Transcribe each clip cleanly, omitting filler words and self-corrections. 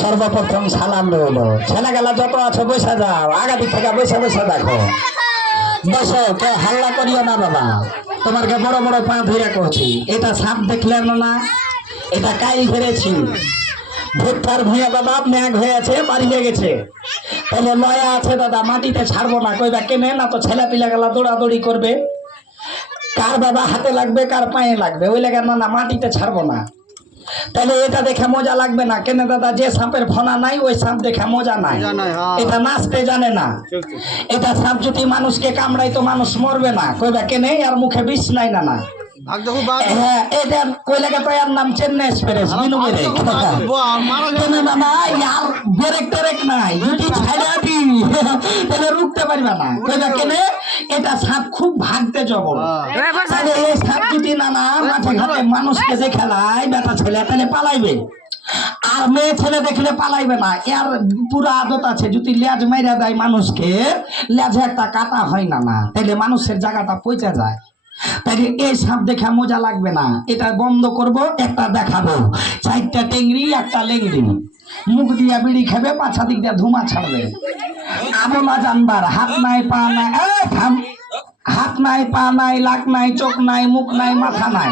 সর্বপ্রথম সালাম রইল। ছেলেগেলা যত আছে বসে যাও, আগা দিক থেকে বসে বসে দেখো। বসো, কে হাল্লা করিও না বাবা, তোমাকে বড় বড় পা ধরে করছি। এটা সাপ দেখলে না, এটা কাইল ধরেছি। ভুট্টার ভুঁয়া বাবা ম্যাগ হয়ে আছে, বাড়িয়ে গেছে। তাহলে লয়া আছে দাদা, মাটিতে ছাড়বো না। কইবা কেনে না, তো ছেলে পিলা গেলা দৌড়াদৌড়ি করবে, কার বাবা হাতে লাগবে কার পায়ে লাগবে, ওই লাগে না মাটিতে ছাড়বো না। তাহলে এটা দেখে মজা লাগবে না কেন দাদা? যে সাপের ফনা নাই ওই সাপ দেখে মজা নাই, এটা নাচতে জানে না। এটা সাপ যদি মানুষকে কামড়াই তো মানুষ মরবে না, কইবা কেনে আর মুখে বিষ নাই না না। হ্যাঁ, এটা কই লাগে তো এর নাম চেন্নাই এক্সপ্রেস বিনু বেরে। কেন বাবা আর ব্রেক টেরেক নাই, যদি ছাইড়া দি তাহলে রুখতে পারবে না। কইবা কেনে এটা সাপ খুব ভাগতে জবর। তাহলে এই সাপ যদি না না মাঠে ঘাটে মানুষকে যে খেলায় বেটা ছেলে, তাহলে পালাইবে। আর মেয়ে ছেলে দেখলে পালাইবে না। এর পুরো আদত আছে, যদি লেজ মেরে দেয় মানুষকে, লেজে একটা কাটা হয় না না, তাহলে মানুষের জায়গাটা পচে যায়। তাই এই সাপ দেখা মজা লাগবে না, এটা বন্ধ করব। একটা দেখাবো, 4টা টেংরি একটা লেংড়ি। মুখ দিয়া বিড়ি খাবে, পাছা দিক দিয়া ধুমা ছাড়বে। আমলা জানবার হাত নাই পা নাই, থাম, হাত নাই পা নাই, লাক নাই, চোখ নাই, মুখ নাই, মাথা নাই।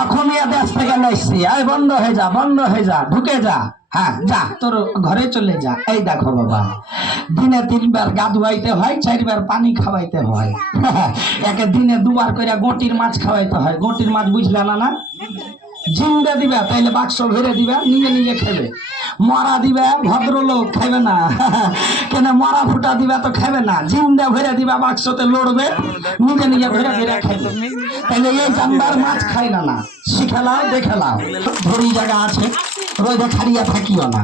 অখমিয়া দেশ থেকে লাইছি, এই বন্ধ হয়ে যা, বন্ধ হয়ে যা, ঢুকে যা। হ্যাঁ যা, তোর ঘরে চলে যা। এই দেখো বাবা, দিনে 3 বার গা ধুয়াইতে হয়, 4 বার পানি খাওয়াইতে হয়, একে দিনে 2 বার করে গোটির মাছ খাওয়াইতে হয়। গোটির মাছ বুঝলে না? না জিন্দা দিবে তাইলে বাক্স ভরে দিবে, নিজে নিজে খেবে। মরা দিবে ভদ্রলোক খাবে না, কেন মরা ফুটা দিবে তো খাবে না। জিন্দা ভরে দিবা বাক্সতে লড়বে, নিজে নিজে ভরে ভরে খাইবে। তাইলে এই জানবার মাছ খাই না। না শিখেলাও, দেখেলাও। ধরি জায়গা আছে, রোদে খাড়িয়া থাকিও না।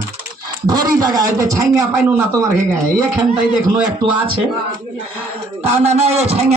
ধরি জায়গায় ছাইয়া পাইনু না তোমার গায়ে, এখানটাই দেখলো একটু আছে, তা না এই ছাইয়া